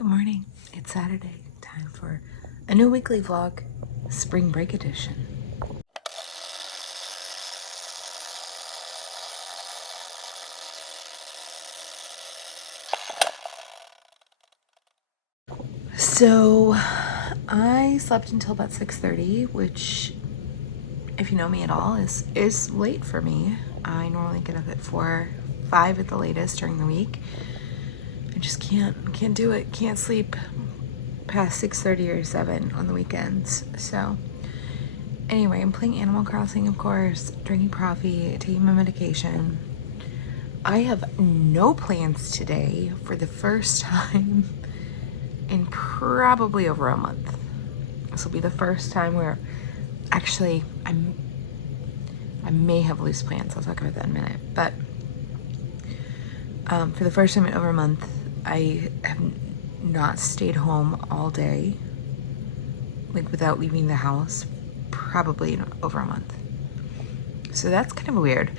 Good morning. It's Saturday. Time for a new weekly vlog, spring break edition. So I slept until about 6:30, which, if you know me at all, is late for me. I normally get up at 4, 5 at the latest during the week. I just can't do it. Can't sleep past 6:30 or 7 on the weekends. So anyway, I'm playing Animal Crossing, of course, drinking coffee, taking my medication. I have no plans today for the first time in probably over a month. This will be the first time where actually I may have loose plans. I'll talk about that in a minute. But for the first time in over a month, I have not stayed home all day, like without leaving the house, probably in over a month. So that's kind of weird.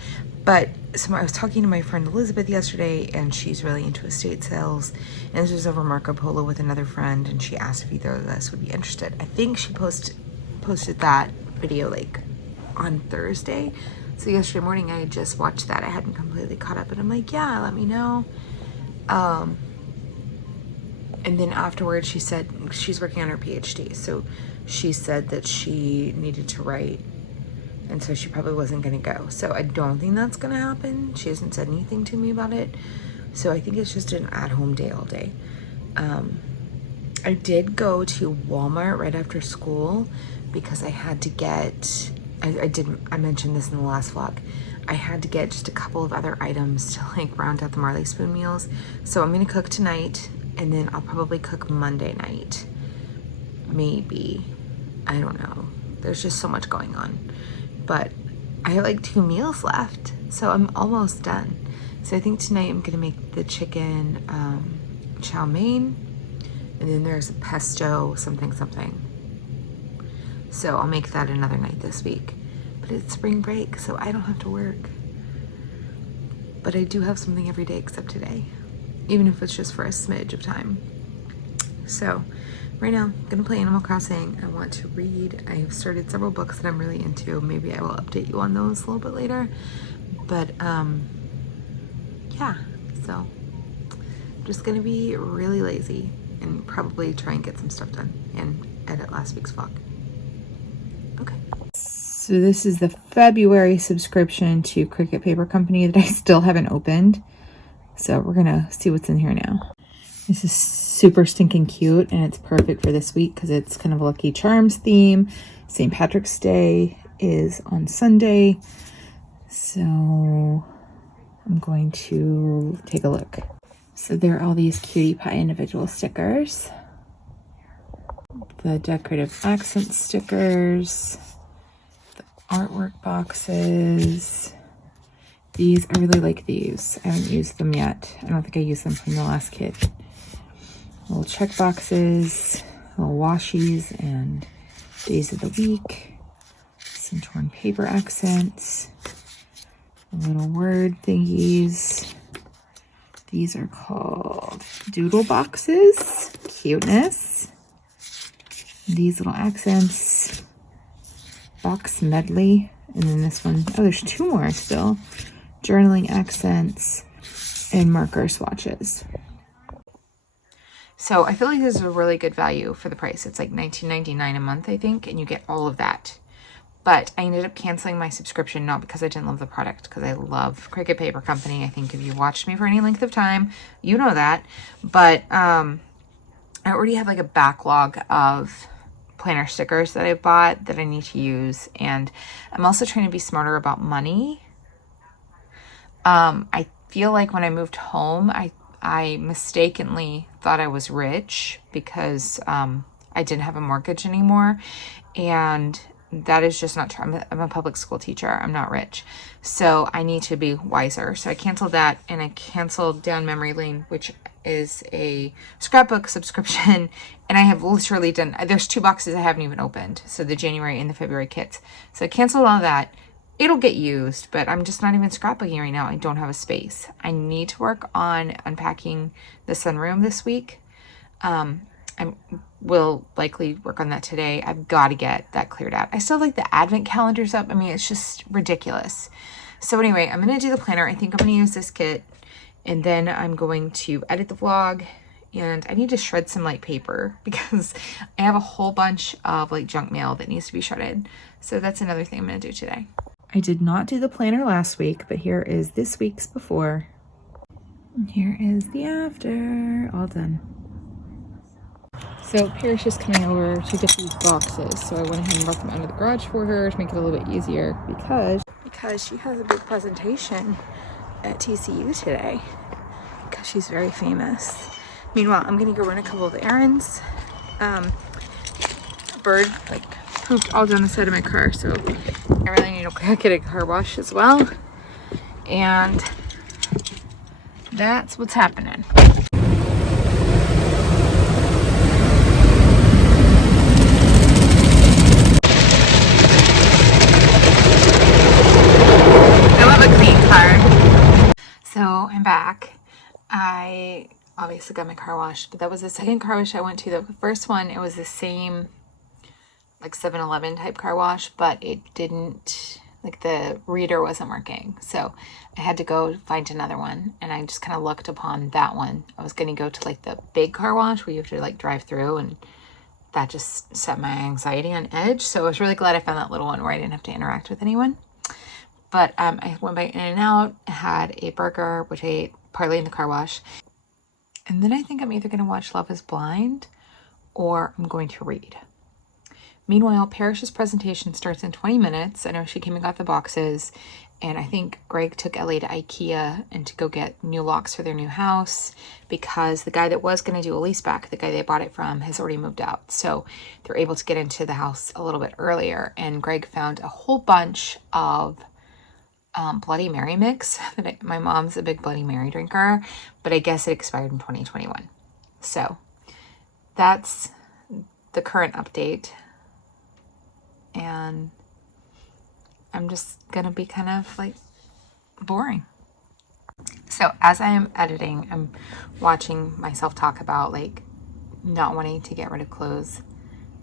But so I was talking to my friend Elizabeth yesterday, and she's really into estate sales, and this was over Marco Polo with another friend, and she asked if either of us would be interested. I think she posted that video like on Thursday. So yesterday morning I had just watched that. I hadn't completely caught up, and I'm like, yeah, let me know. And then afterwards she said she's working on her PhD, so she said that she needed to write, and so she probably wasn't going to go. So I don't think that's going to happen. She hasn't said anything to me about it. So I think it's just an at-home day all day. I did go to Walmart right after school because I had to get, I mentioned this in the last vlog. I had to get just a couple of other items to like round out the Marley Spoon meals. So I'm going to cook tonight, and then I'll probably cook Monday night. Maybe. I don't know. There's just so much going on. But I have like 2 meals left, so I'm almost done. So I think tonight I'm gonna make the chicken chow mein, and then there's a pesto something. So I'll make that another night this week. But it's spring break, so I don't have to work. But I do have something every day except today, even if it's just for a smidge of time. So right now, I'm gonna play Animal Crossing. I want to read. I have started several books that I'm really into. Maybe I will update you on those a little bit later. But yeah, so I'm just gonna be really lazy and probably try and get some stuff done and edit last week's vlog. Okay. So this is the February subscription to Cricut Paper Company that I still haven't opened. So we're gonna see what's in here now. This is super stinking cute, and it's perfect for this week because it's kind of a Lucky Charms theme. St. Patrick's Day is on Sunday, so I'm going to take a look. So there are all these cutie pie individual stickers, the decorative accent stickers, the artwork boxes. These, I really like these. I haven't used them yet. I don't think I used them from the last kit. Little check boxes, little washies, and days of the week. Some torn paper accents, little word thingies. These are called doodle boxes. Cuteness. These little accents. Box medley. And then this one, oh, there's 2 more still. Journaling accents and marker swatches. So I feel like this is a really good value for the price. It's like $19.99 a month, I think, and you get all of that. But I ended up canceling my subscription, not because I didn't love the product, because I love Cricut Paper Company. I think if you watched me for any length of time, you know that. But I already have like a backlog of planner stickers that I've bought that I need to use, and I'm also trying to be smarter about money. I feel like when I moved home, I mistakenly thought I was rich because I didn't have a mortgage anymore, and that is just not true. I'm a public school teacher. I'm not rich, so I need to be wiser. So I canceled that, and I canceled Down Memory Lane, which is a scrapbook subscription, and I have literally done, there's 2 boxes I haven't even opened, so the January and the February kits. So I canceled all that. It'll get used, but I'm just not even scrapbooking right now. I don't have a space. I need to work on unpacking the sunroom this week. I will likely work on that today. I've got to get that cleared out. I still have like the advent calendars up. I mean, it's just ridiculous. So anyway, I'm going to do the planner. I think I'm going to use this kit, and then I'm going to edit the vlog, and I need to shred some like paper because I have a whole bunch of like junk mail that needs to be shredded. So that's another thing I'm going to do today. I did not do the planner last week, but here is this week's before. And here is the after, all done. So Parrish is coming over to get these boxes. So I went ahead and brought them out of the garage for her to make it a little bit easier because she has a big presentation at TCU today because she's very famous. Meanwhile, I'm gonna go run a couple of errands. A bird like pooped all down the side of my car, so I really need to get a car wash as well. And that's what's happening. So I'm back. I obviously got my car washed, but that was the second car wash I went to. The first one, it was the same like 7-Eleven type car wash, but it didn't, like the reader wasn't working. So I had to go find another one, and I just kind of looked upon that one. I was going to go to like the big car wash where you have to like drive through, and that just set my anxiety on edge. So I was really glad I found that little one where I didn't have to interact with anyone. But I went by In-N-Out, had a burger, which I ate partly in the car wash. And then I think I'm either going to watch Love is Blind or I'm going to read. Meanwhile, Parrish's presentation starts in 20 minutes. I know she came and got the boxes. And I think Greg took Ellie to IKEA and to go get new locks for their new house because the guy that was going to do a lease back, the guy they bought it from, has already moved out. So they're able to get into the house a little bit earlier. And Greg found a whole bunch of Bloody Mary mix. My mom's a big Bloody Mary drinker, but I guess it expired in 2021. So that's the current update. And I'm just gonna be kind of like boring. So as I am editing, I'm watching myself talk about like not wanting to get rid of clothes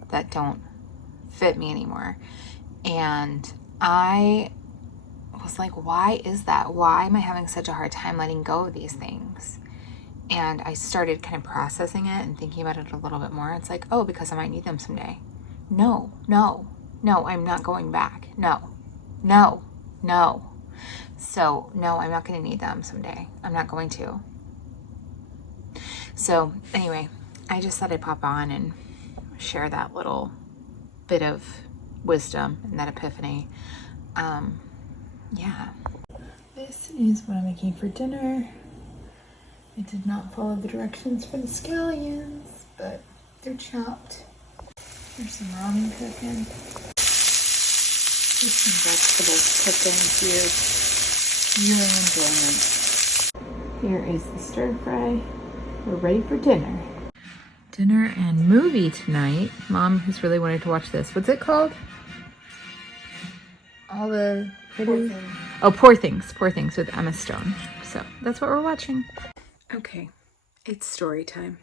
that don't fit me anymore. And I was like, why is that? Why am I having such a hard time letting go of these things? And I started kind of processing it and thinking about it a little bit more. It's like, oh, because I might need them someday. No, I'm not going back. No. So no, I'm not going to need them someday. I'm not going to. So anyway, I just thought I'd pop on and share that little bit of wisdom and that epiphany. Yeah. This is what I'm making for dinner. I did not follow the directions for the scallions, but they're chopped. There's some ramen cooking. There's some vegetables cooking here. Pure enjoyment. Here is the stir fry. We're ready for dinner. Dinner and movie tonight. Mom has really wanted to watch this. What's it called? All the pretty... Poor Things. Poor Things with Emma Stone. So that's what we're watching. Okay, it's story time.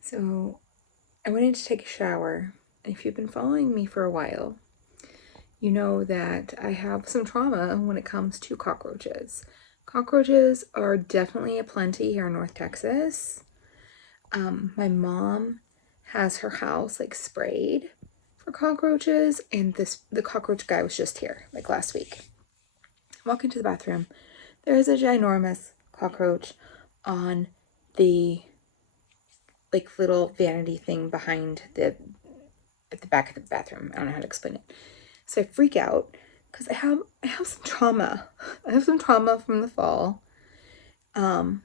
So I wanted to take a shower. If you've been following me for a while, you know that I have some trauma when it comes to cockroaches. Cockroaches are definitely aplenty here in North Texas. My mom has her house like sprayed for cockroaches, and the cockroach guy was just here like last week. I walk into the bathroom. There is a ginormous cockroach on the like little vanity thing behind at the back of the bathroom. I don't know how to explain it. So I freak out because I have some trauma. I have some trauma from the fall. And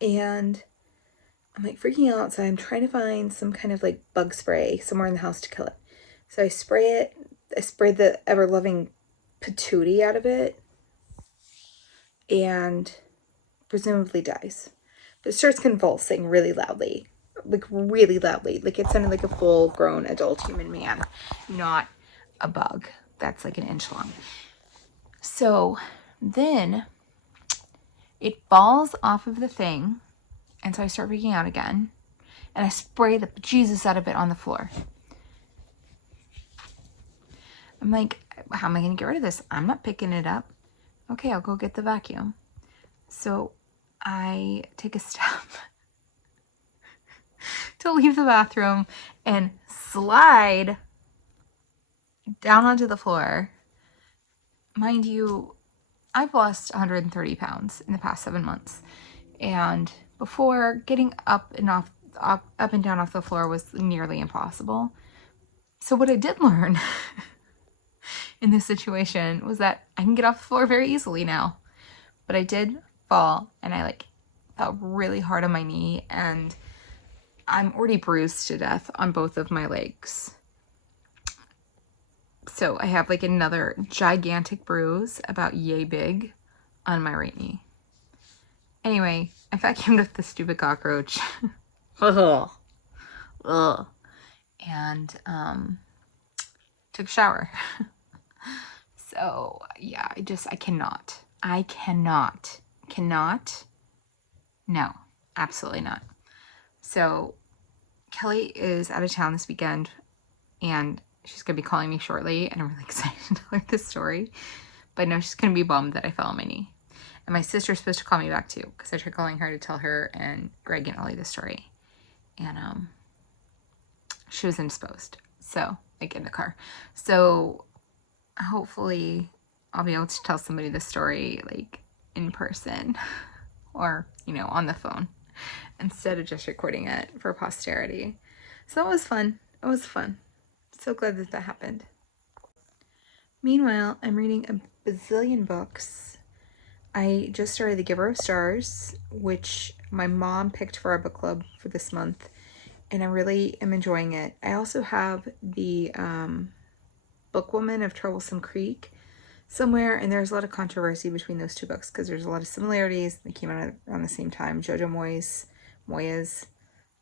I'm like freaking out, so I'm trying to find some kind of like bug spray somewhere in the house to kill it. So I spray it. I sprayed the ever-loving patootie out of it, and presumably dies. But it starts convulsing really loudly. Like really loudly. Like it sounded like a full-grown adult human man, not a bug that's like an inch long. So then It falls off of the thing, and so I start freaking out again, and I spray the bejesus out of it on the floor. I'm like, how am I going to get rid of this? I'm not picking it up. Okay, I'll go get the vacuum. So I take a step to leave the bathroom and slide down onto the floor. Mind you, I've lost 130 pounds in the past 7 months. And before, getting up and down off the floor was nearly impossible. So what I did learn in this situation was that I can get off the floor very easily now. But I did fall, and I felt really hard on my knee, and I'm already bruised to death on both of my legs. So I have another gigantic bruise about yay big on my right knee. Anyway, I vacuumed up the stupid cockroach. Ugh. Ugh. And took a shower. So yeah, I cannot. No, absolutely not. So Kelly is out of town this weekend, and she's going to be calling me shortly, and I'm really excited to tell her this story. But no, she's going to be bummed that I fell on my knee. And my sister's supposed to call me back too, because I tried calling her to tell her and Greg and Ellie the story. And she was indisposed. So, in the car. So, hopefully I'll be able to tell somebody the story, in person. Or, on the phone. Instead of just recording it for posterity. So that was fun. It was fun. So glad that happened. Meanwhile, I'm reading a bazillion books. I just started The Giver of Stars, which my mom picked for our book club for this month, and I really am enjoying it. I also have the Bookwoman of Troublesome Creek somewhere, and there's a lot of controversy between those two books because there's a lot of similarities. They came out around the same time. Jojo Moyes,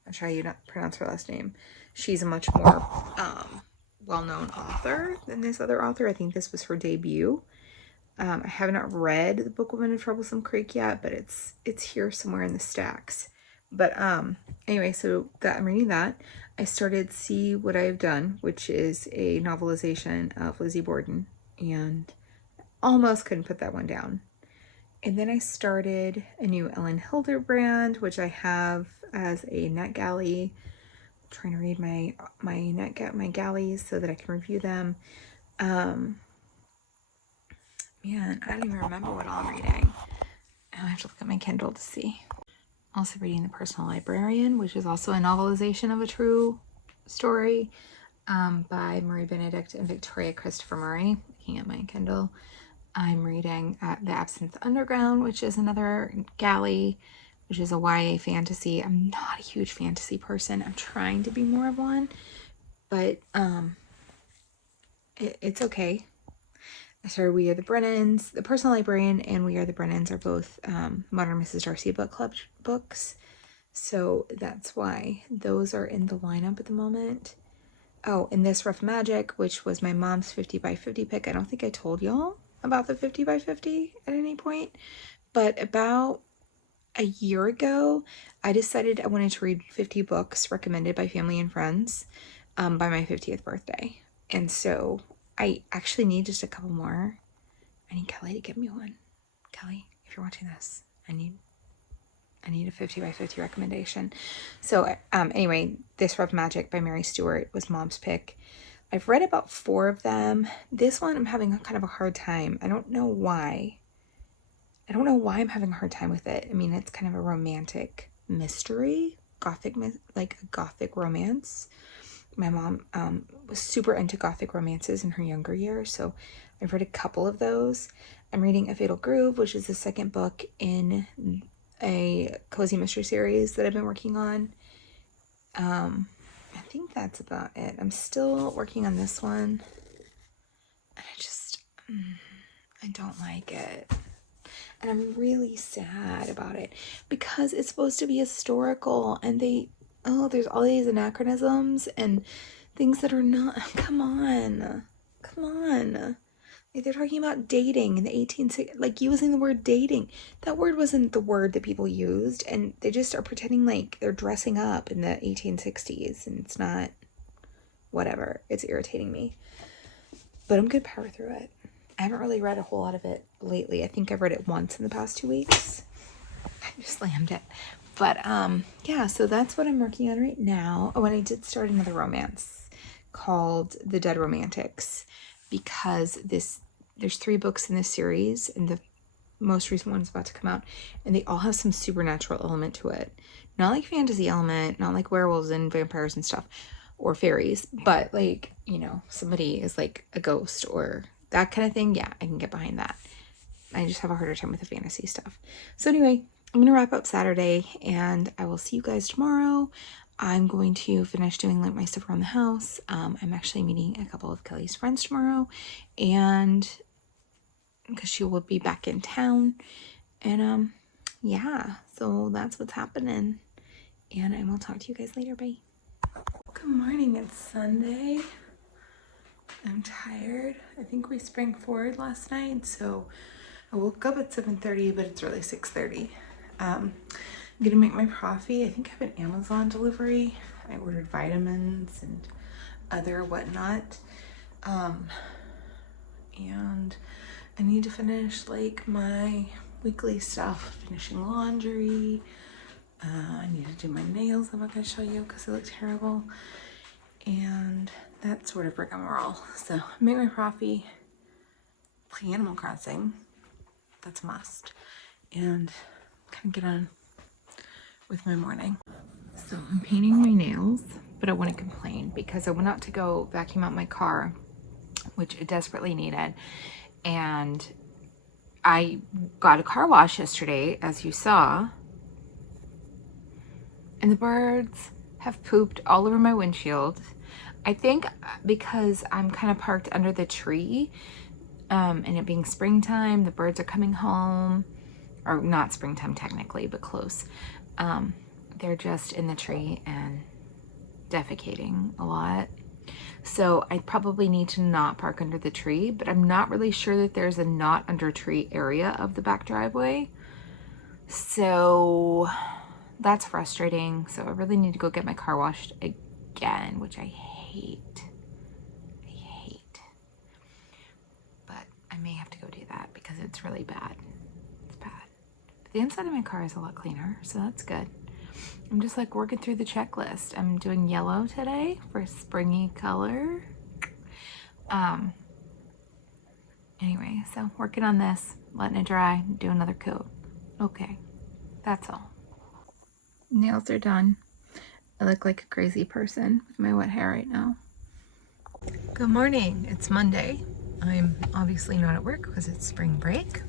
I'll try you not pronounce her last name. She's a much more well-known author than this other author. I think this was her debut. I have not read The Bookwoman of Troublesome Creek yet, but it's here somewhere in the stacks. But anyway, so I'm reading that. I started See What I Have Done, which is a novelization of Lizzie Borden, and almost couldn't put that one down. And then I started a new Ellen Hilderbrand, which I have as a NetGalley. I'm trying to read my galleys so that I can review them. Man, I don't even remember what all I'm reading. Now I have to look at my Kindle to see. Also reading The Personal Librarian, which is also a novelization of a true story by Marie Benedict and Victoria Christopher Murray. Looking at my Kindle. I'm reading The Absinthe Underground, which is another galley, which is a YA fantasy. I'm not a huge fantasy person. I'm trying to be more of one, but it's okay. I started We Are the Brennans. The Personal Librarian and We Are the Brennans are both Modern Mrs. Darcy book club books, so that's why those are in the lineup at the moment. Oh, and This Rough Magic, which was my mom's 50 by 50 pick. I don't think I told y'all about the 50 by 50 at any point, but about a year ago, I decided I wanted to read 50 books recommended by family and friends by my 50th birthday. And so I actually need just a couple more. I need Kelly to give me one. Kelly, if you're watching this, I need a 50 by 50 recommendation. So anyway, This Rough Magic by Mary Stewart was mom's pick. I've read about 4 of them. This one I'm having kind of a hard time. I don't know why. I'm having a hard time with it. I mean, it's kind of a romantic mystery, gothic romance. My mom was super into gothic romances in her younger years, so I've read a couple of those. I'm reading A Fatal Groove, which is the second book in a cozy mystery series that I've been working on. I think that's about it. I'm still working on this one, and I don't like it. And I'm really sad about it because it's supposed to be historical, and there's all these anachronisms and things that are not. Come on. Like they're talking about dating in the 1860s, like using the word dating. That word wasn't the word that people used, and they just are pretending like they're dressing up in the 1860s, and it's not. Whatever. It's irritating me. But I'm gonna power through it. I haven't really read a whole lot of it lately. I think I've read it once in the past 2 weeks. I just slammed it. But yeah, so that's what I'm working on right now. Oh, and I did start another romance called The Dead Romantics, because there's 3 books in this series, and the most recent one's about to come out, and they all have some supernatural element to it. Not like fantasy element, not like werewolves and vampires and stuff, or fairies, but like, you know, somebody is like a ghost or that kind of thing. Yeah, I can get behind that. I just have a harder time with the fantasy stuff. So anyway, I'm gonna wrap up Saturday, and I will see you guys tomorrow. I'm going to finish doing like my stuff around the house. I'm actually meeting a couple of Kelly's friends tomorrow, and because she will be back in town, and yeah, so that's what's happening, and I will talk to you guys later. Bye. Good morning. It's Sunday. I'm tired. I think we sprang forward last night, so I woke up at 7:30, but it's really 6:30. I'm gonna make my coffee. I think I have an Amazon delivery. I ordered vitamins and other whatnot. And I need to finish like my weekly stuff, finishing laundry. I need to do my nails. I'm not gonna show you because they look terrible. And that sort of rigmarole. So make my coffee, play Animal Crossing. That's a must. And kind of get on with my morning. So I'm painting my nails, but I wouldn't complain because I went out to go vacuum out my car, which I desperately needed. And I got a car wash yesterday, as you saw. And the birds have pooped all over my windshield. I think because I'm kind of parked under the tree, and it being springtime, the birds are coming home, or not springtime technically, but close. They're just in the tree and defecating a lot. So I probably need to not park under the tree, but I'm not really sure that there's a not under tree area of the back driveway. So that's frustrating. So I really need to go get my car washed again, which I hate. But I may have to go do that because it's really bad. It's bad. But the inside of my car is a lot cleaner, so that's good. I'm just like working through the checklist. I'm doing yellow today for springy color. Anyway, so working on this, letting it dry, do another coat. Okay, that's all. Nails are done. I look like a crazy person with my wet hair right now. Good morning. It's Monday. I'm obviously not at work because it's spring break.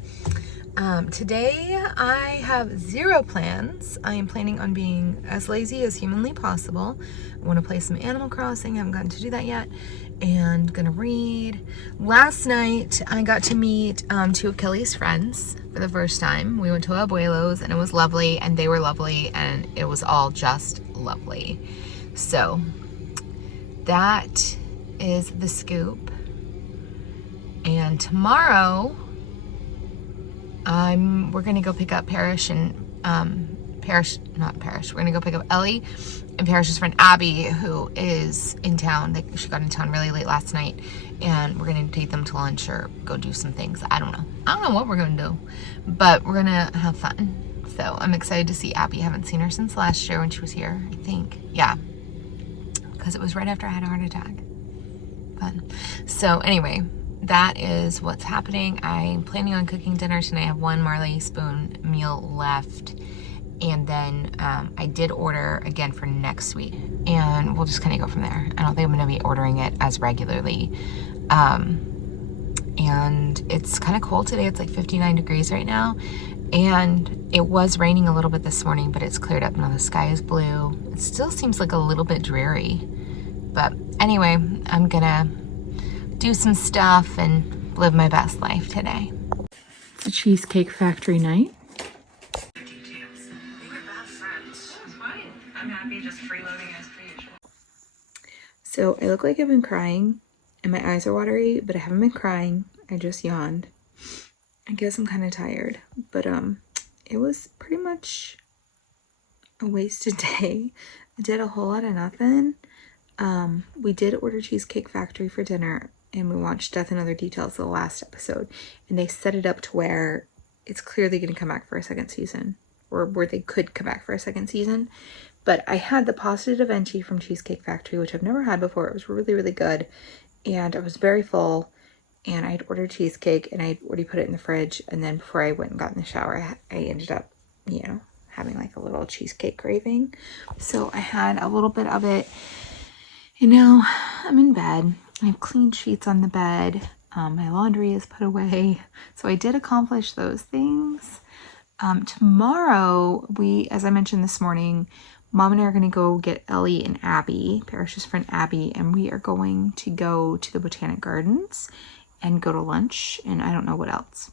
Today I have 0 plans. I am planning on being as lazy as humanly possible. I want to play some Animal Crossing. I haven't gotten to do that yet. And gonna read. Last night I got to meet 2 of Kelly's friends for the first time. We went to Abuelo's and it was lovely, and they were lovely, and it was all just lovely. So that is the scoop. And tomorrow we're gonna go pick up Parrish and we're gonna go pick up Ellie and Parrish's friend Abbey, who is in town. She got in town really late last night, and we're gonna take them to lunch or go do some things. I don't know what we're gonna do, but we're gonna have fun. So I'm excited to see Abbey. I haven't seen her since last year when she was here, I think. Yeah, because it was right after I had a heart attack. Fun. So anyway, that is what's happening. I'm planning on cooking dinner tonight. I have 1 Marley spoon meal left. And then I did order again for next week. And we'll just kind of go from there. I don't think I'm going to be ordering it as regularly. And it's kind of cold today. It's like 59 degrees right now. And it was raining a little bit this morning, but it's cleared up now. The sky is blue. It still seems like a little bit dreary. But anyway, I'm going to do some stuff and live my best life today. It's a Cheesecake Factory night. I'm happy just freeloading as per usual. So I look like I've been crying and my eyes are watery, but I haven't been crying. I just yawned. I guess I'm kind of tired, but it was pretty much a wasted day. I did a whole lot of nothing. We did order Cheesecake Factory for dinner, and we watched Death and Other Details, the last episode, and they set it up to where it's clearly going to come back for a second season, or where they could come back for a second season. But I had the pasta da venti from Cheesecake Factory, which I've never had before. It was really, really good, and I was very full, and I had ordered cheesecake, and I had already put it in the fridge, and then before I went and got in the shower, I ended up, you know, having like a little cheesecake craving. So I had a little bit of it, and now I'm in bed. I have clean sheets on the bed. My laundry is put away. So I did accomplish those things. Tomorrow, as I mentioned this morning, Mom and I are going to go get Ellie and Abbey, Parrish's friend Abbey, and we are going to go to the Botanic Gardens and go to lunch, and I don't know what else,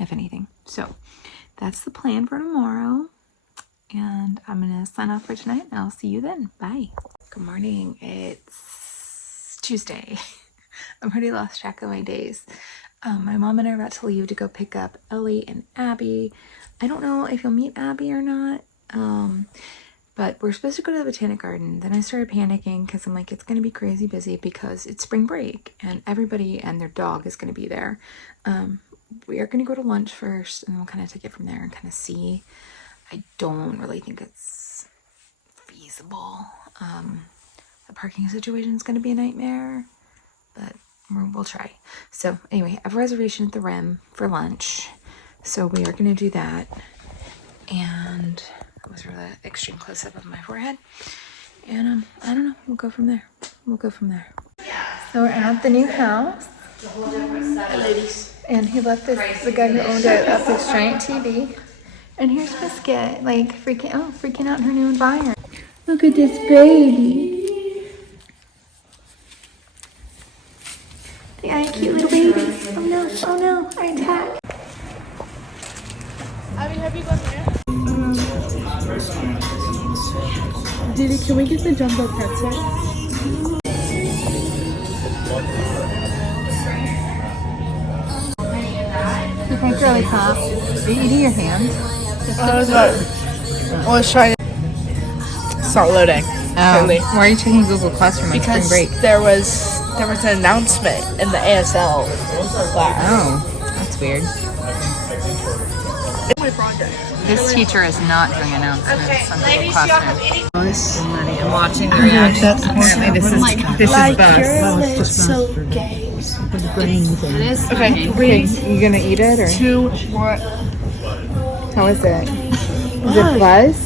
if anything. So that's the plan for tomorrow, and I'm going to sign off for tonight, and I'll see you then. Bye. Good morning. It's Tuesday. I've already lost track of my days. My mom and I are about to leave to go pick up Ellie and Abbey. I don't know if you'll meet Abbey or not. But we're supposed to go to the Botanic Garden. Then I started panicking because I'm like, it's going to be crazy busy because it's spring break and everybody and their dog is going to be there. We are going to go to lunch first, and we'll kind of take it from there and kind of see. I don't really think it's feasible. The parking situation is going to be a nightmare, but we'll try. So anyway, I have a reservation at the Rim for lunch. So we are going to do that. And that was really extreme close up of my forehead. And I don't know, we'll go from there. So we're at the new house. And he left the guy who owned it left this giant TV. And here's Biscuit, like freaking out in her new environment. Look at this baby. They got cute little babies. Oh no, I attack. Abby, have you gone there? Deedee, can we get the jumbo pretzel? You think really fast? Are you eating your hand? I was trying to start loading. Why are you checking Google Classroom on spring break? There was an announcement in the ASL class. Oh, that's weird. My project. This teacher is not doing announcements on Google Classroom. I'm watching the reaction. Apparently this is best. So gay. It is. Okay, You gonna eat it or? 2, 1. How is it? Is it buzz?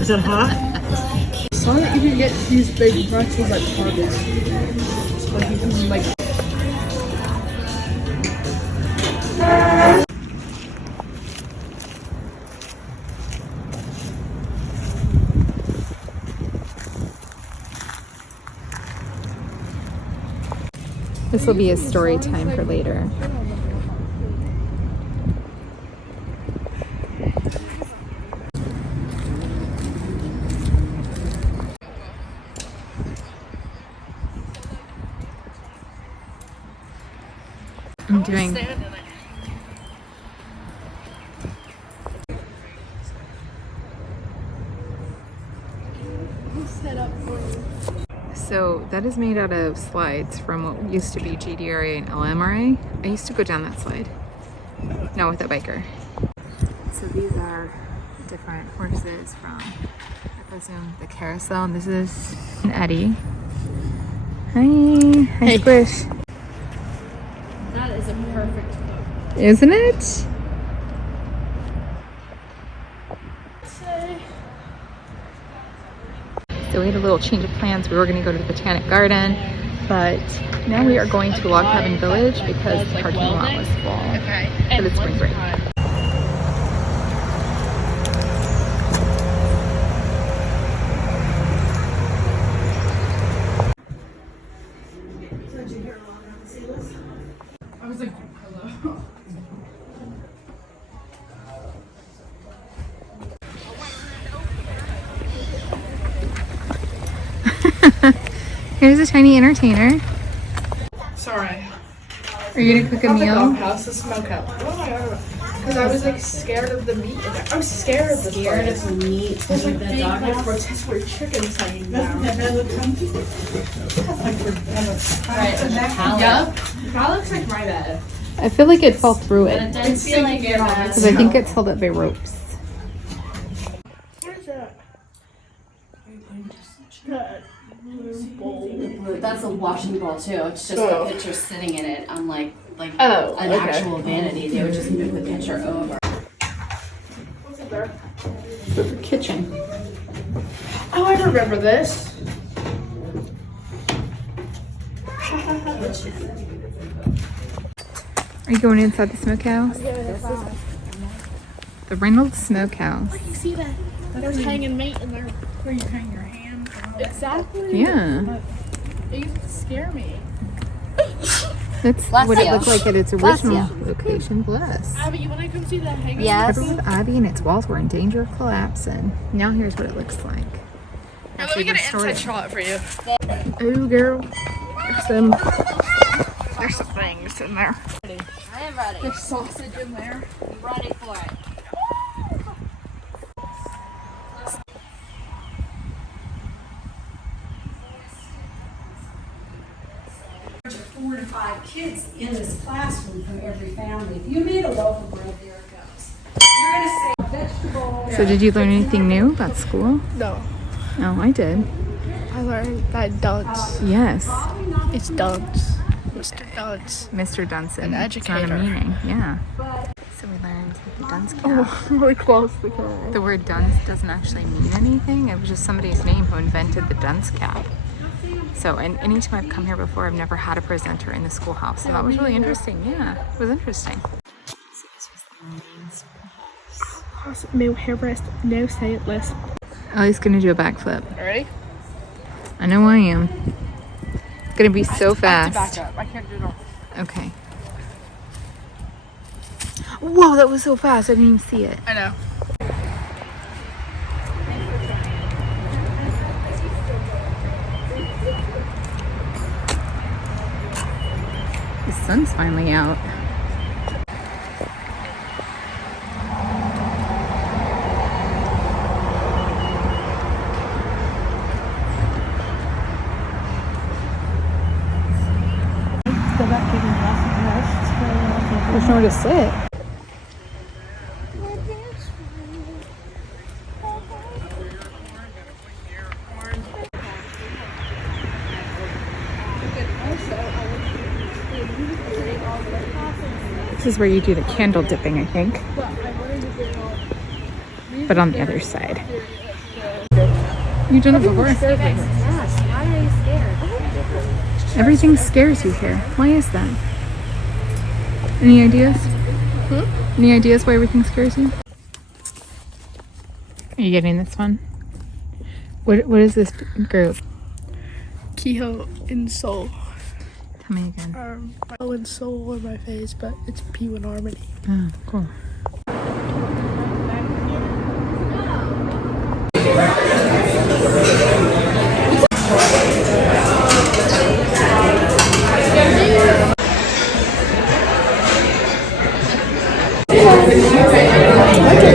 Is it hot? I saw that you can get these big pretzels at Target. Like you can like. This will be a story time for later. I'm doing So that is made out of slides from what used to be GDRA and LMRA. I used to go down that slide. Now with a biker. So these are different horses from, I presume, the carousel. And this is an Eddie. Hi. Hi, Squish. That is a perfect photo. Isn't it? So we had a little change of plans. We were going to go to the Botanic Garden, but now we are going to Log Cabin Village because the parking lot was full. Okay. But it's spring break. I was like, hello. Here's a tiny entertainer. Sorry. Are you gonna cook a Not the meal? doghouse, the smokehouse. What am I on about? Because I was like scared of the meat in there. I'm scared of the place. the meat. There's like big like rotisserie chickens hanging down. Right, Yep. That looks like my bed. I feel like it fell through it. It does feel like your bed. Because I think it's held up by ropes. What is that? That's a washing bowl too. It's just Oh. the picture sitting in it, unlike like Oh, an okay. actual vanity. They would just move the picture over. What's it there? The kitchen. Oh, I remember this. Are you going inside the smokehouse? The Reynolds Smokehouse. You see that? There's hanging meat in there. Where you hang your hand. Exactly. Yeah. It used to scare me. That's Bless what it you. looked like at its Bless original location. Bless. Abby, you want to come see that hanging? Yes. Covered with ivy and its walls were in danger of collapsing. Now here's what it looks like. Here, let me get an inside shot for you. Oh, girl. There's some things in there. I am ready. There's sausage in there. I'm ready for it. Four to five kids in this classroom from every family. If you made a loaf of bread, there it goes. You're gonna say vegetables. So did you learn anything new about school? No, Oh, I did. I learned that dunce. Yes. It's dunce. Mr. Dunce. Mr. Dunson. An It's not a educator. meaning. Yeah. So we learned that the dunce cap. Really close to the The word dunce doesn't actually mean anything. It was just somebody's name who invented the dunce cap. So, and anytime I've come here before, I've never had a presenter in the schoolhouse. So that was really interesting. Yeah, it was interesting. no hairbreast, no say it less. Ellie's gonna do a backflip. Ready? I know I am. It's gonna be so Back fast. up. I can't do it all. Okay. Whoa, that was so fast. I didn't even see it. I know. The sun's finally out. There's nowhere to sit. This is where you do the candle dipping, I think. But on the other side. You've done it before? Yes. Why are you scared? Everything scares you here. Why is that? Any ideas? Any ideas why everything scares you? Are you getting this one? What is this group? Kehoe and Soul. Tell me again. O and Soul on my face, but it's P and Harmony. Oh, cool.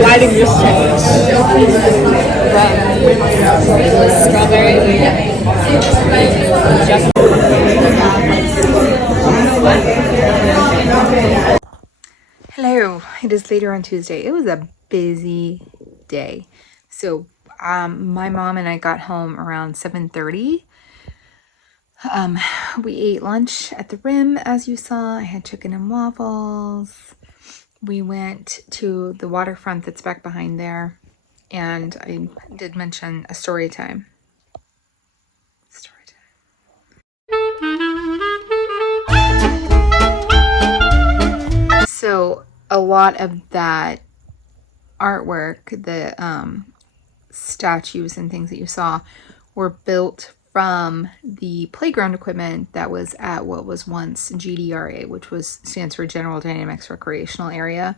Lighting this Hello, it is later on Tuesday. It was a busy day. So my mom and I got home around 7:30. We ate lunch at the Rim, as you saw. I had chicken and waffles. We went to the waterfront that's back behind there. And I did mention a story time. Story time. So a lot of that artwork, the statues and things that you saw, were built from the playground equipment that was at what was once GDRA, which stands for General Dynamics Recreational Area.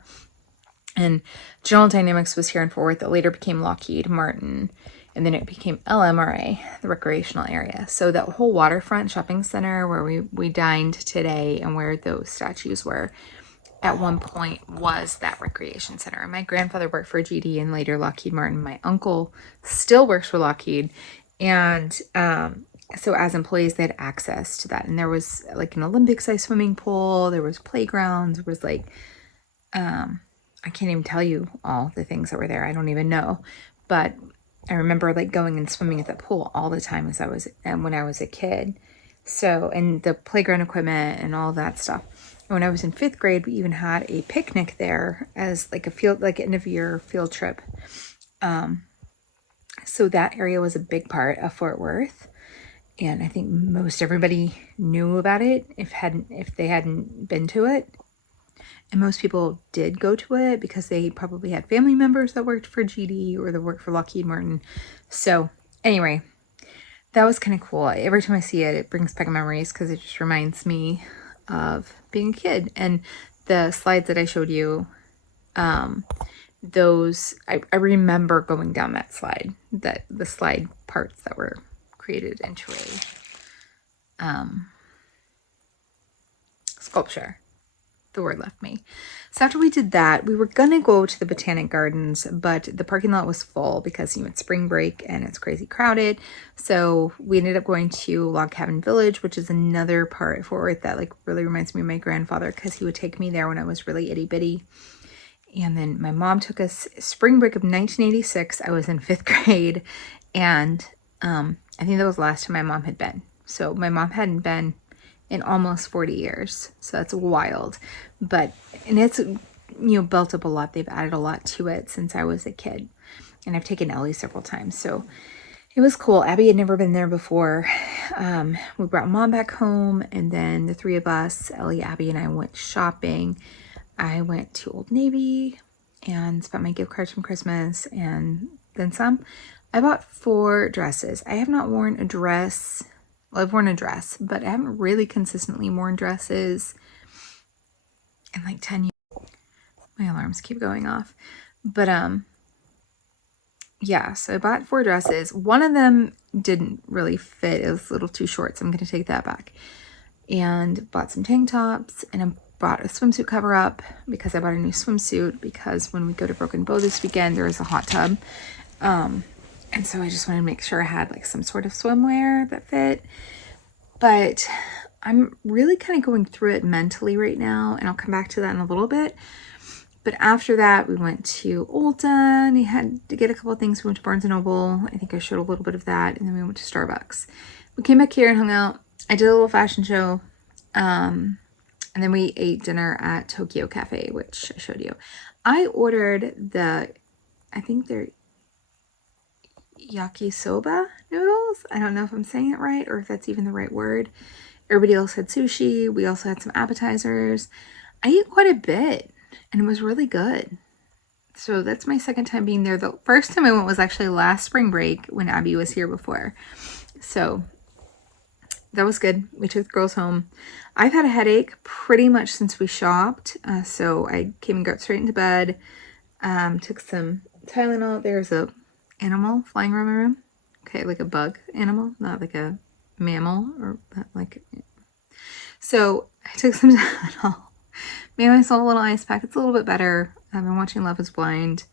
And General Dynamics was here in Fort Worth. That later became Lockheed Martin. And then it became LMRA, the recreational area. So that whole waterfront shopping center where we dined today and where those statues were at one point was that recreation center. My grandfather worked for GD and later Lockheed Martin. My uncle still works for Lockheed. And so as employees, they had access to that. And there was like an Olympic-sized swimming pool. There was playgrounds. There was like, I can't even tell you all the things that were there. I don't even know. But I remember like going and swimming at the pool all the time when I was a kid. So, and the playground equipment and all that stuff. And when I was in 5th grade, we even had a picnic there as like end of year field trip. So that area was a big part of Fort Worth. And I think most everybody knew about it if they hadn't been to it. And most people did go to it because they probably had family members that worked for GD or that worked for Lockheed Martin. So anyway, that was kind of cool. Every time I see it, it brings back memories because it just reminds me of being a kid. And the slides that I showed you, those, I remember going down that slide, the slide parts that were created into a sculpture. The word left me. So after we did that, we were gonna go to the Botanic Gardens, but the parking lot was full because it's spring break and it's crazy crowded. So we ended up going to Log Cabin Village, which is another part of Fort Worth that like really reminds me of my grandfather because he would take me there when I was really itty bitty. And then my mom took us spring break of 1986. I was in 5th grade, and I think that was the last time my mom had been. So my mom hadn't been in almost 40 years. So that's wild. And it's, built up a lot. They've added a lot to it since I was a kid. And I've taken Ellie several times. So it was cool. Abbey had never been there before. We brought mom back home, and then the 3 of us, Ellie, Abbey, and I went shopping. I went to Old Navy and spent my gift cards from Christmas and then some. I bought 4 dresses. I have not worn a dress. Well, I've worn a dress, but I haven't really consistently worn dresses in like 10 years. My alarms keep going off. But yeah, so I bought 4 dresses. One of them didn't really fit. It was a little too short, so I'm going to take that back. And bought some tank tops, and I bought a swimsuit cover up because I bought a new swimsuit because when we go to Broken Bow this weekend, there is a hot tub. And so I just wanted to make sure I had like some sort of swimwear that fit. But I'm really kind of going through it mentally right now, and I'll come back to that in a little bit. But after that, we went to Ulta, and we had to get a couple of things. We went to Barnes & Noble. I think I showed a little bit of that. And then we went to Starbucks. We came back here and hung out. I did a little fashion show. And then we ate dinner at Tokyo Cafe, which I showed you. I ordered I think they're yakisoba noodles. I don't know if I'm saying it right or if that's even the right word. Everybody else had sushi. We also had some appetizers. I ate quite a bit, and it was really good. So that's my second time being there. The first time I went was actually last spring break when Abbey was here before. So that was good. We took the girls home. I've had a headache pretty much since we shopped. So I came and got straight into bed. Took some Tylenol. There's a animal flying around my room. Okay, like a bug animal, not like a mammal or like. So I took some Tylenol. Made myself a little ice pack. It's a little bit better. I've been watching Love is Blind.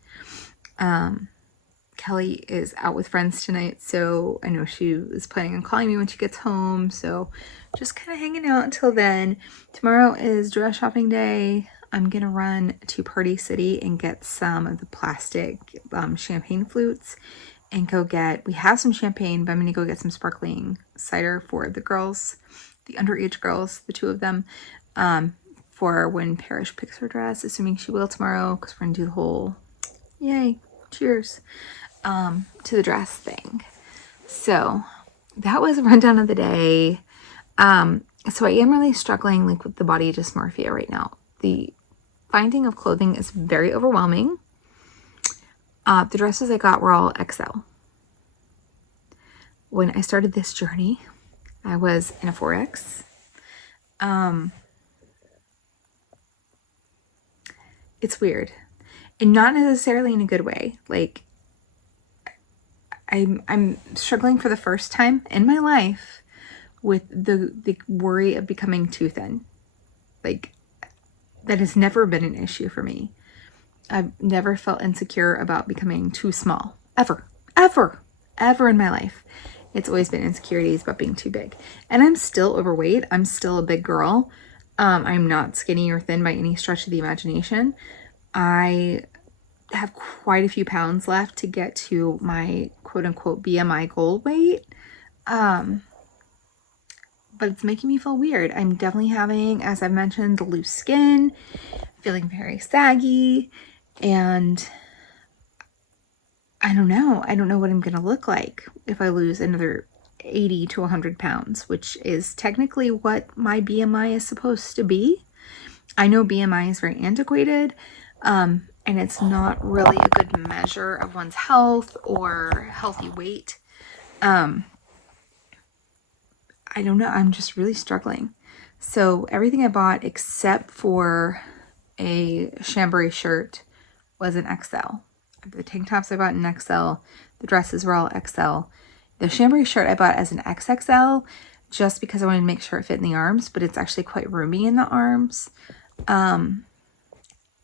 Kelly is out with friends tonight, so I know she is planning on calling me when she gets home. So just kind of hanging out until then. Tomorrow is dress shopping day. I'm going to run to Party City and get some of the plastic champagne flutes and go get, we have some champagne, but I'm going to go get some sparkling cider for the girls, the underage girls, the 2 of them, for when Parrish picks her dress, assuming she will tomorrow, because we're going to do the whole, yay, cheers, to the dress thing. So that was a rundown of the day. So I am really struggling like with the body dysmorphia right now. The finding of clothing is very overwhelming. The dresses I got were all XL. When I started this journey, I was in a 4X. It's weird, and not necessarily in a good way. Like, I'm struggling for the first time in my life with the worry of becoming too thin. Like, that has never been an issue for me. I've never felt insecure about becoming too small. Ever in my life. It's always been insecurities about being too big. And I'm still overweight. I'm still a big girl. I'm not skinny or thin by any stretch of the imagination. I have quite a few pounds left to get to my quote-unquote BMI goal weight. But it's making me feel weird. I'm definitely having, as I've mentioned, loose skin, feeling very saggy, and I don't know. I don't know what I'm going to look like if I lose another 80 to 100 pounds, which is technically what my BMI is supposed to be. I know BMI is very antiquated, and it's not really a good measure of one's health or healthy weight. I don't know. I'm just really struggling. So everything I bought except for a chambray shirt was an XL. The tank tops I bought in XL. The dresses were all XL. The chambray shirt I bought as an XXL just because I wanted to make sure it fit in the arms, but it's actually quite roomy in the arms. I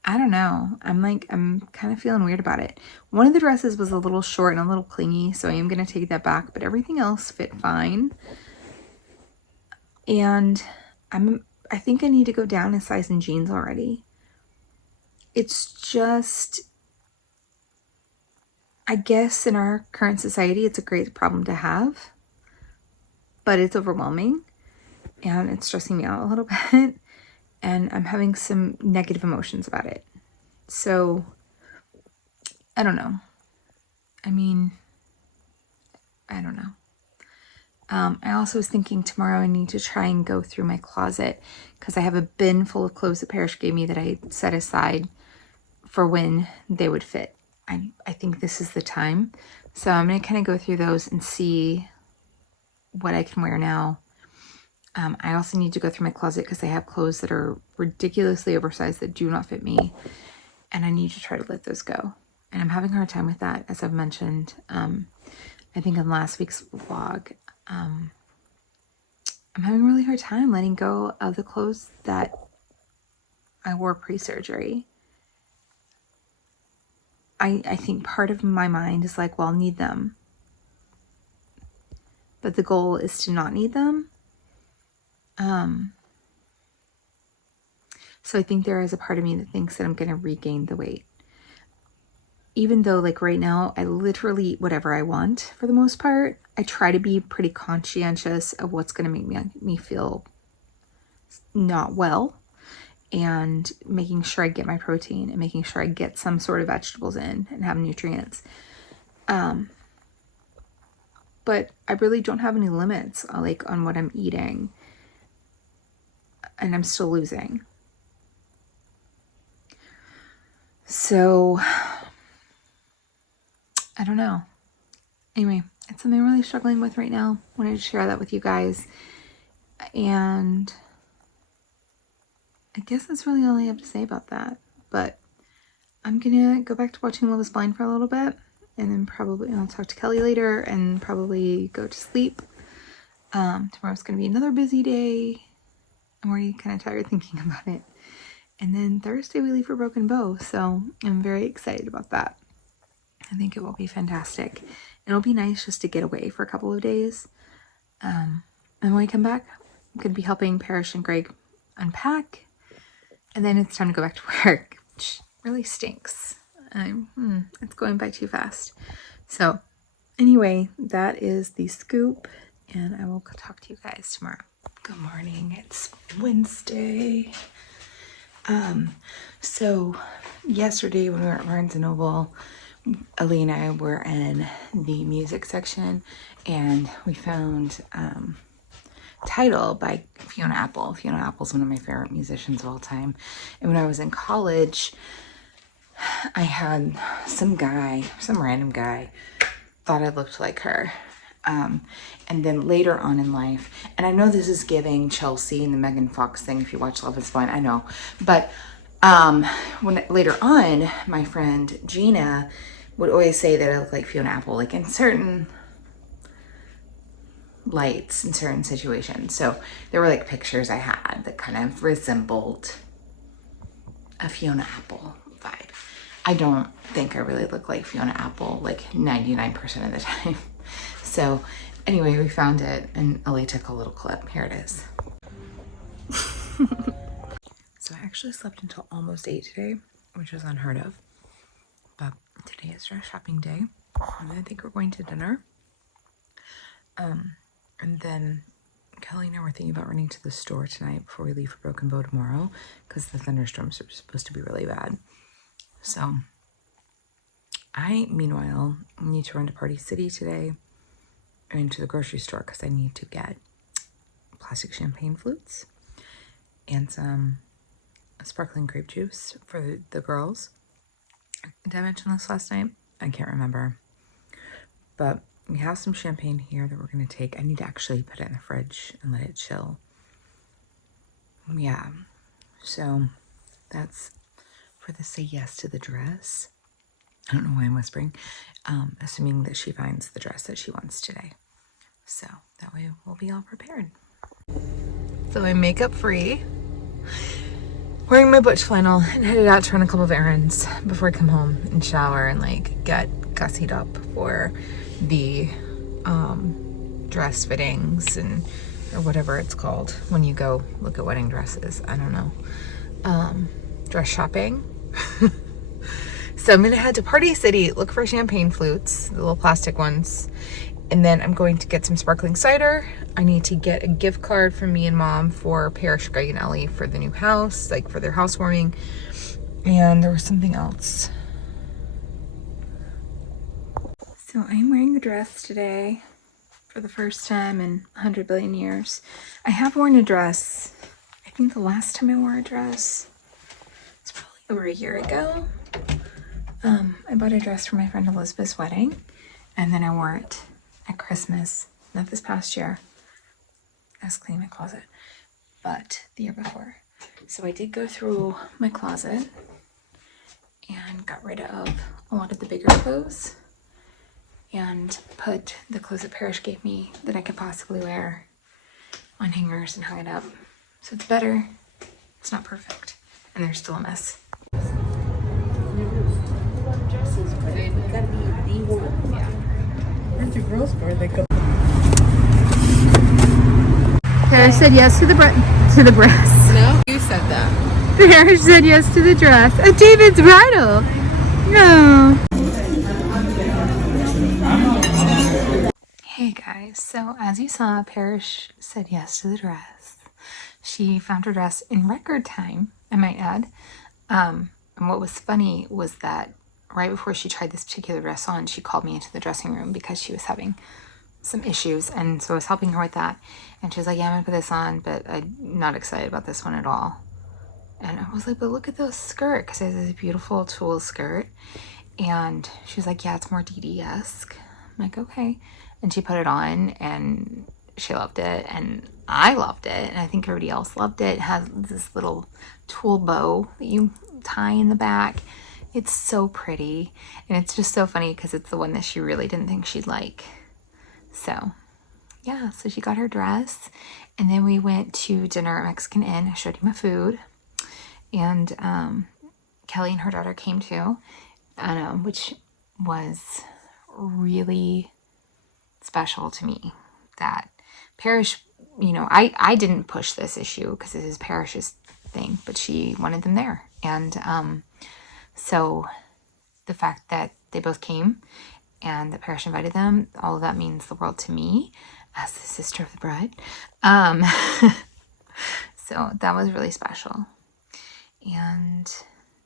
don't know. I'm kind of feeling weird about it. One of the dresses was a little short and a little clingy, so I am going to take that back, but everything else fit fine. And I think I need to go down a size in jeans already. It's just, I guess in our current society, it's a great problem to have, but it's overwhelming and it's stressing me out a little bit, and I'm having some negative emotions about it. So I don't know. I mean, I don't know. I also was thinking tomorrow I need to try and go through my closet because I have a bin full of clothes that Parrish gave me that I set aside for when they would fit. I think this is the time. So I'm going to kind of go through those and see what I can wear now. I also need to go through my closet because I have clothes that are ridiculously oversized that do not fit me. And I need to try to let those go. And I'm having a hard time with that, as I've mentioned. I think in last week's vlog, I'm having a really hard time letting go of the clothes that I wore pre-surgery. I think part of my mind is like, well, I'll need them. But the goal is to not need them. So I think there is a part of me that thinks that I'm going to regain the weight. Even though, like, right now, I literally eat whatever I want for the most part. I try to be pretty conscientious of what's going to make me feel not well, and making sure I get my protein and making sure I get some sort of vegetables in and have nutrients. But I really don't have any limits, like, on what I'm eating, and I'm still losing. So I don't know. Anyway, it's something I'm really struggling with right now. Wanted to share that with you guys. And I guess that's really all I have to say about that. But I'm gonna go back to watching Love is Blind for a little bit, and then probably I'll talk to Kelly later and probably go to sleep. Tomorrow's gonna be another busy day. I'm already kind of tired thinking about it. And then Thursday we leave for Broken Bow, so I'm very excited about that. I think it will be fantastic. It'll be nice just to get away for a couple of days. And when I come back, I'm going to be helping Parrish and Greg unpack. And then it's time to go back to work, which really stinks. It's going by too fast. So anyway, that is the scoop, and I will talk to you guys tomorrow. Good morning. It's Wednesday. So yesterday when we were at Barnes & Noble, Ellie and I were in the music section, and we found Title by Fiona Apple. Fiona Apple's one of my favorite musicians of all time. And when I was in college, I had some random guy, thought I looked like her. And then later on in life, and I know this is giving Chelsea and the Megan Fox thing, if you watch Love is Blind, I know. But later on, my friend Gina would always say that I look like Fiona Apple, like in certain lights, in certain situations. So there were like pictures I had that kind of resembled a Fiona Apple vibe. I don't think I really look like Fiona Apple like 99% of the time. So anyway, we found it and Ellie took a little clip. Here it is. So I actually slept until almost 8 today, which was unheard of. But today is dress shopping day. And I think we're going to dinner. And then Kelly and I were thinking about running to the store tonight before we leave for Broken Bow tomorrow, because the thunderstorms are supposed to be really bad. So I, meanwhile, need to run to Party City today and to the grocery store because I need to get plastic champagne flutes and some sparkling grape juice for the girls. Did I mention this last night? I can't remember. But we have some champagne here that we're going to take. I need to actually put it in the fridge and let it chill. Yeah. So that's for the say yes to the dress. I don't know why I'm whispering. Assuming that she finds the dress that she wants today. So that way we'll be all prepared. So I'm makeup free. Wearing my butch flannel and headed out to run a couple of errands before I come home and shower and like get gussied up for the dress fittings and or whatever it's called when you go look at wedding dresses. I don't know. Dress shopping. So I'm gonna head to Party City, look for champagne flutes, the little plastic ones, and then I'm going to get some sparkling cider. I need to get a gift card from me and Mom for Parrish, Greg, and Ellie for the new house, like for their housewarming. And there was something else. So I'm wearing the dress today for the first time in 100 billion years. I have worn a dress. I think the last time I wore a dress was probably over a year ago. I bought a dress for my friend Elizabeth's wedding, and then I wore it at Christmas, not this past year. I was cleaning my closet, but the year before. So I did go through my closet and got rid of a lot of the bigger clothes and put the clothes that Parrish gave me that I could possibly wear on hangers and hung it up. So it's better. It's not perfect. And there's still a mess. Where's the girls' bar? They go. Parrish said yes to the breast. No, you said that. Parrish said yes to the dress. David's bridal. No. Hey guys, so as you saw, Parrish said yes to the dress. She found her dress in record time, I might add. And what was funny was that right before she tried this particular dress on, she called me into the dressing room because she was having some issues, and so I was helping her with that. And she was like, yeah, I'm gonna put this on, but I'm not excited about this one at all. And I was like, but look at the skirt, because it has this beautiful tulle skirt. And she was like, yeah, it's more Deedee-esque. I'm like, okay. And she put it on and she loved it, and I loved it, and I think everybody else loved it. It has this little tulle bow that you tie in the back. It's so pretty, and it's just so funny because it's the one that she really didn't think she'd like. So yeah, so she got her dress, and then we went to dinner at Mexican Inn. I showed you my food, and Kelly and her daughter came too, and which was really special to me. That Parrish, you know, I didn't push this issue because this is Parrish's thing, but she wanted them there, and so the fact that they both came and that Parrish invited them, all of that means the world to me as the sister of the bride. So that was really special. And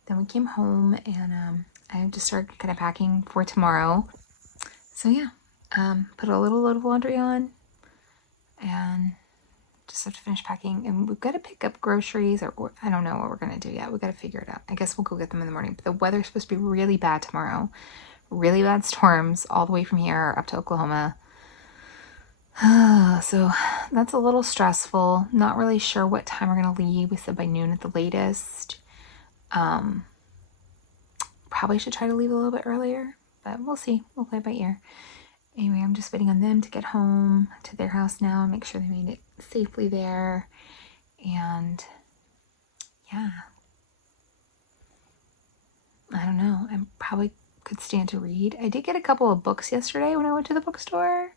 then we came home, and I had to start kind of packing for tomorrow. So yeah, put a little load of laundry on and just have to finish packing. And we've got to pick up groceries, or I don't know what we're going to do yet. We've got to figure it out. I guess we'll go get them in the morning. But the weather's supposed to be really bad tomorrow. Really bad storms all the way from here up to Oklahoma. So that's a little stressful. Not really sure what time we're going to leave. We said by noon at the latest. Probably should try to leave a little bit earlier, but we'll see. We'll play by ear. Anyway, I'm just waiting on them to get home to their house now, make sure they made it safely there. And yeah, I don't know. I probably could stand to read. I did get a couple of books yesterday when I went to the bookstore.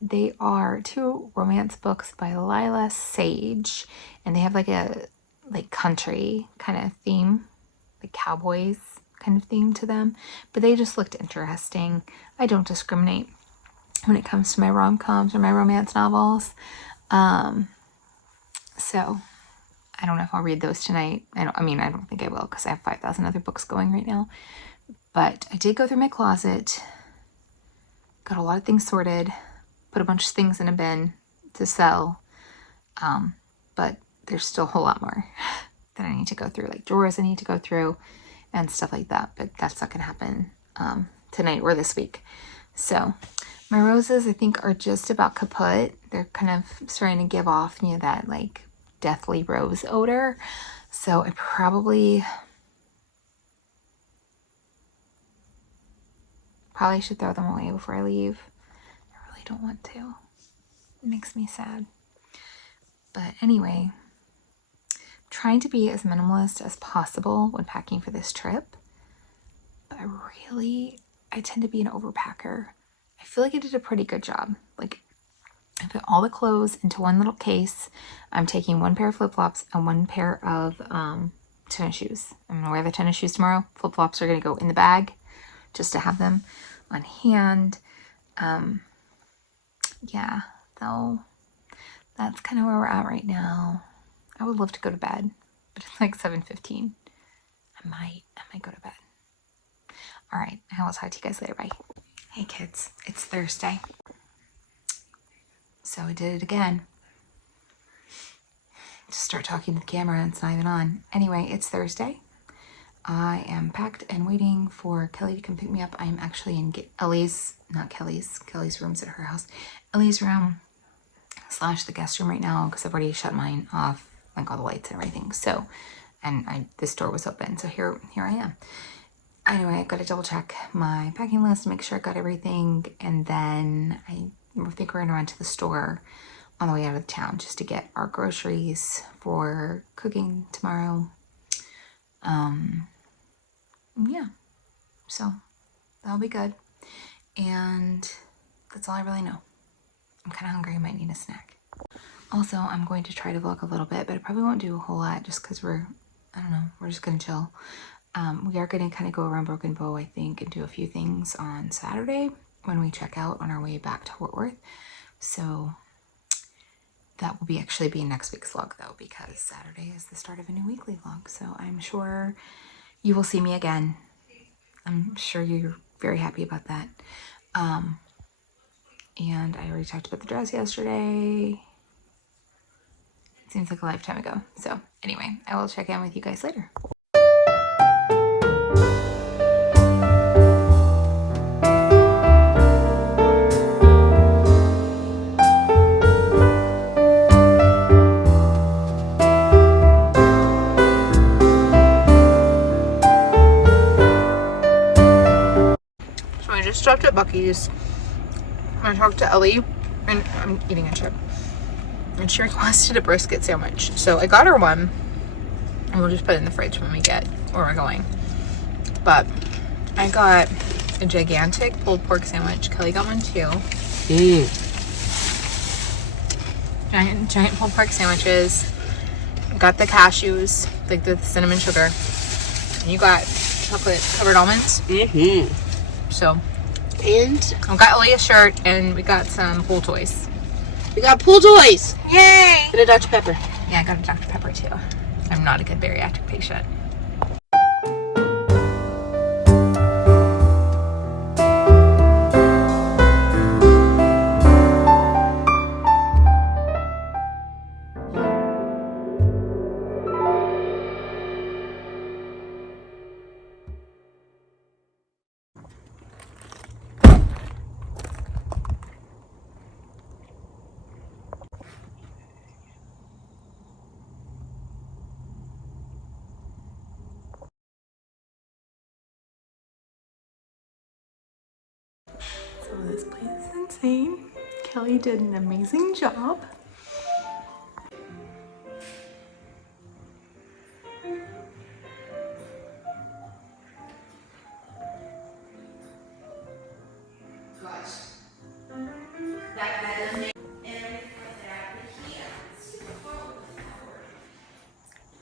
They are 2 romance books by Lila Sage, and they have like a country kind of theme, like cowboys kind of theme to them, but they just looked interesting. I don't discriminate when it comes to my rom-coms or my romance novels. So I don't know if I'll read those tonight. I don't think I will, because I have 5,000 other books going right now. But I did go through my closet, got a lot of things sorted, put a bunch of things in a bin to sell. But there's still a whole lot more that I need to go through, like drawers I need to go through and stuff like that. But that's not going to happen tonight or this week. So my roses, I think, are just about kaput. They're kind of starting to give off, that like deathly rose odor. So I probably should throw them away before I leave. I really don't want to. It makes me sad. But anyway, I'm trying to be as minimalist as possible when packing for this trip. But I tend to be an overpacker. I feel like I did a pretty good job. Like, I put all the clothes into one little case. I'm taking 1 pair of flip-flops and 1 pair of tennis shoes. I'm gonna wear the tennis shoes tomorrow. Flip-flops are gonna go in the bag just to have them on hand. Yeah, though that's kind of where we're at right now. I would love to go to bed, but it's like 7:15. I might go to bed. All right, I will talk to you guys later. Bye. Hey kids, it's Thursday. So I did it again. Just start talking to the camera and it's not even on. Anyway, it's Thursday. I am packed and waiting for Kelly to come pick me up. I am actually in Ellie's room's at her house. Ellie's room / the guest room right now, because I've already shut mine off, like all the lights and everything. So, and this door was open. So here I am. Anyway, I've got to double check my packing list, make sure I got everything. And then I think we're gonna run to the store on the way out of town just to get our groceries for cooking tomorrow. Yeah, so that'll be good. And that's all I really know. I'm kind of hungry. I might need a snack. Also, I'm going to try to vlog a little bit, but I probably won't do a whole lot just because we're just gonna chill. We are gonna kind of go around Broken Bow, I think, and do a few things on Saturday when we check out on our way back to Fort Worth. So that will actually be next week's vlog though, because Saturday is the start of a new weekly vlog. So I'm sure you will see me again. I'm sure you're very happy about that. And I already talked about the dress yesterday. It seems like a lifetime ago. So anyway, I will check in with you guys later. So I just stopped at Buc-ee's. I talked to Ellie, and I'm eating a chip, and she requested a brisket sandwich. So I got her one, and we'll just put it in the fridge when we get where we're going. But I got a gigantic pulled pork sandwich. Kelly got one too. Giant pulled pork sandwiches. Got the cashews, like the cinnamon sugar. And you got chocolate covered almonds. So, And I got Ellie a shirt, and we got some pool toys. we got pool toys. Yay! And a Dr. Pepper. Yeah, I got a Dr. Pepper too. I'm not a good bariatric patient. This place is insane. Kelly did an amazing job.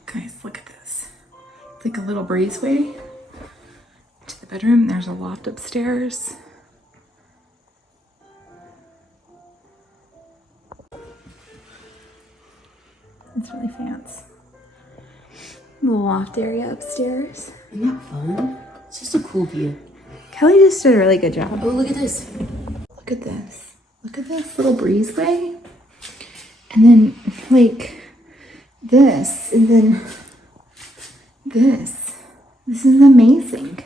Guys, look at this. It's like a little breezeway to the bedroom. There's a loft upstairs. It's really fancy. Little loft area upstairs. Isn't that fun? It's just a cool view. Kelly just did a really good job. Oh, look at this. Look at this. Look at this little breezeway. And then like this, and then this. This is amazing.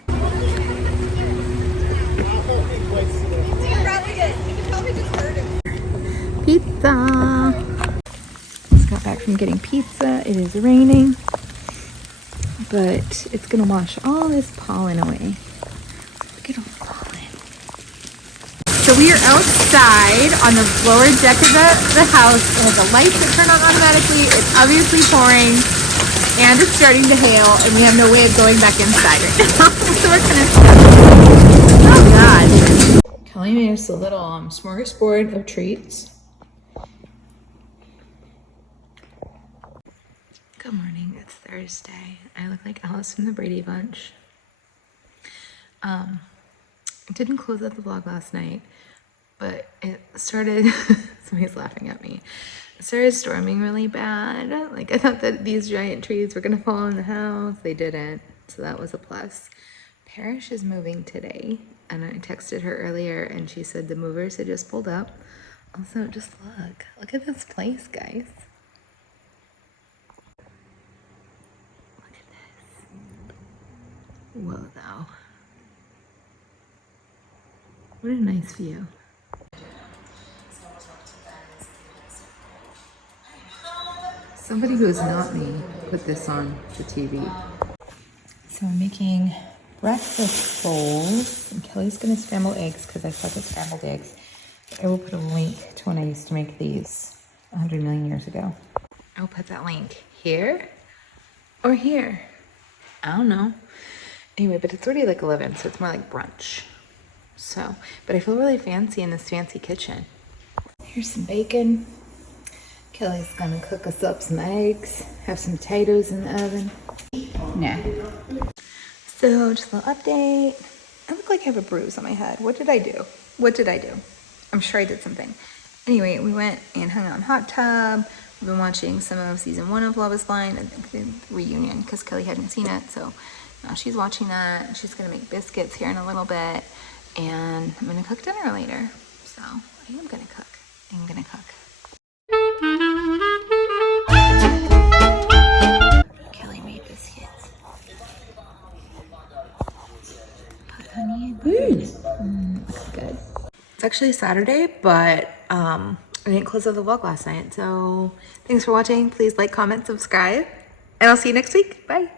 Pizza. Just got back from getting pizza. It is raining, but it's gonna wash all this pollen away. Look at all the pollen. So we are outside on the lower deck of the house. It has the lights that turn on automatically. It's obviously pouring and it's starting to hail, and we have no way of going back inside right now. So we're kind of stuck. Oh God. Kelly made us a little smorgasbord of treats. Good morning, it's Thursday. I look like Alice from the Brady Bunch. I didn't close out the vlog last night, but it started, somebody's laughing at me. It started storming really bad. Like I thought that these giant trees were gonna fall in the house. They didn't, so that was a plus. Parrish is moving today, and I texted her earlier and she said the movers had just pulled up. Also, just look at this place, guys. Look at this. Whoa, though. What a nice view. Somebody who is not me put this on the TV. So I'm making breakfast bowls, and Kelly's gonna scramble eggs because I suck at scrambled eggs. I will put a link to when I used to make these 100 million years ago. I'll put that link here or here. I don't know. Anyway, but it's already like 11, so it's more like brunch. So, but I feel really fancy in this fancy kitchen. Here's some bacon. Kelly's gonna cook us up some eggs, have some potatoes in the oven. Nah. So, just a little update. I look like I have a bruise on my head. What did I do? What did I do? I'm sure I did something. Anyway, we went and hung out in hot tub. We've been watching some of season 1 of Love is Blind, I think the reunion, because Kelly hadn't seen it. So now she's watching that. She's gonna make biscuits here in a little bit. And I'm gonna cook dinner later. So I am gonna cook. I'm gonna cook. Kelly made biscuits. Put honey in. Looks good. It's actually Saturday, but I didn't close out the vlog last night. So thanks for watching. Please like, comment, subscribe, and I'll see you next week. Bye.